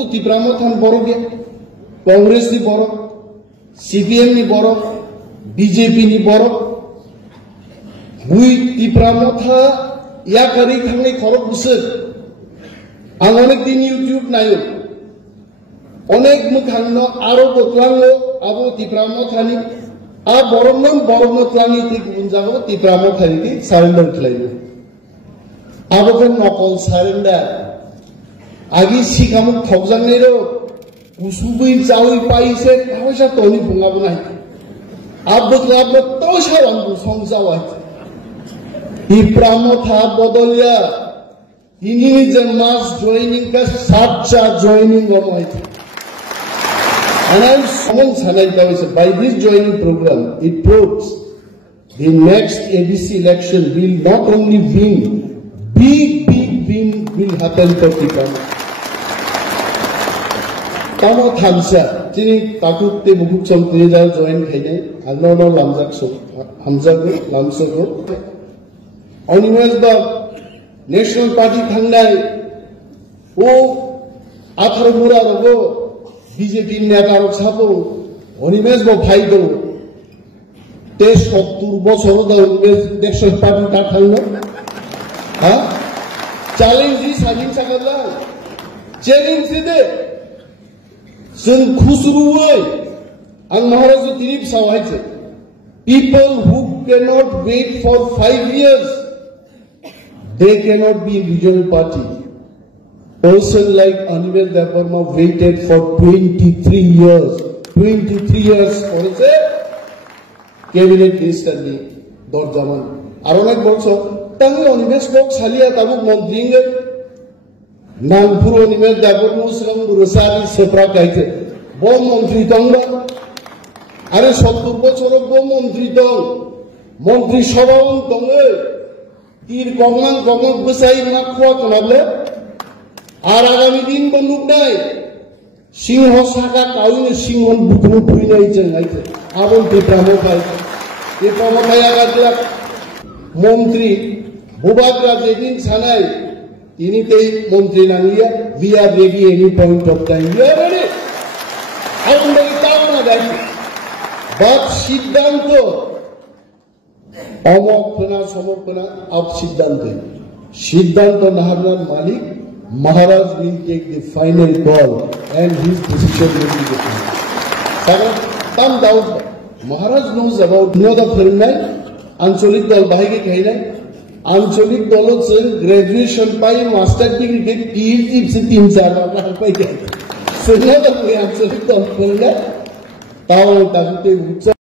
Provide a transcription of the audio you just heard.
तो तिप्रामो थान बरो गया कांग्रेस नि बरो सीपीएम नि बरो बीजेपी नि बरो हुई तिप्रामो था या करी खांगै खरक बुसर आं अनेक दिन यूट्यूब नायो अनेक मुखांनो आरो बतलांगो आबो तिप्रामो थानि आ बरमनो tlangni ti गुबुनजागो तिप्रामो थानि ti सारेंडर खलायनो आबो के नकल सारेंडर आगि सिगामु थगजांनेरो उसुबै जावै पाइसे कावसा तोनि बुंगाबो नाय आबो क्लाबनो तोसा रंगु संजावा तिप्रामो था बदलिया इनि जे मास जॉइनिंग का सातचा joining गमय and I'm someone sanay by this joining program it proves the next ABC election will not only win big win will happen for people tamo thamsa tini takute mukuk chom teja join khainai alno lamjak so hamjago lamsogo onimas ba national party thangnai o 18 mura rogo BJP नेता छापो अनिमेश बो फाइदो ते 70 बछर the Animesh national party ता थांनो हा challenge दि साजिन सागला challenge दे जों खुसरुवै आं महाराज Dilip सावाइছে people who cannot wait for 5 years they cannot be in regional party. Person like Anivel Deparma waited for 23 years. 23 years for a cabinet minister ni Dorjaman. Aronak bolso, tangi Anivel Bok Salia Tabu Mondinga Nampur Anivel Deparma Muslim Rusari Sepra Kaite. Bom Montri Tonga Are Soturbo Choro Bom Montri Tong Montri Shabon Tonga Tir Gongman Busai Nakwa Kanable. আর আগামী দিন বন্দুক নাই সিংহ শাখা কাউনে সিংহ বুকুন পুইনাই চাইছে আবল তিপ্রামো ভাই আগাতলা মন্ত্রী বুবাকরা যেদিন ছানাই তিনি তেই মন্ত্রী নাঙ্গিয়া we are ready any point of time we are ready আমরা তাও না গাই বাদ সিদ্ধান্ত অমকনা সমর্পণা আপ সিদ্ধান্ত নাহার মালিক Maharaj will take the final call and his decision will be taken. Tam doubt Maharaj knows about the film Ancholik Dal Bahigi Kainai Ancholik Dolochen graduation by master degree get PhD se 3-4 pai so no the Ancholik Dal film tao takute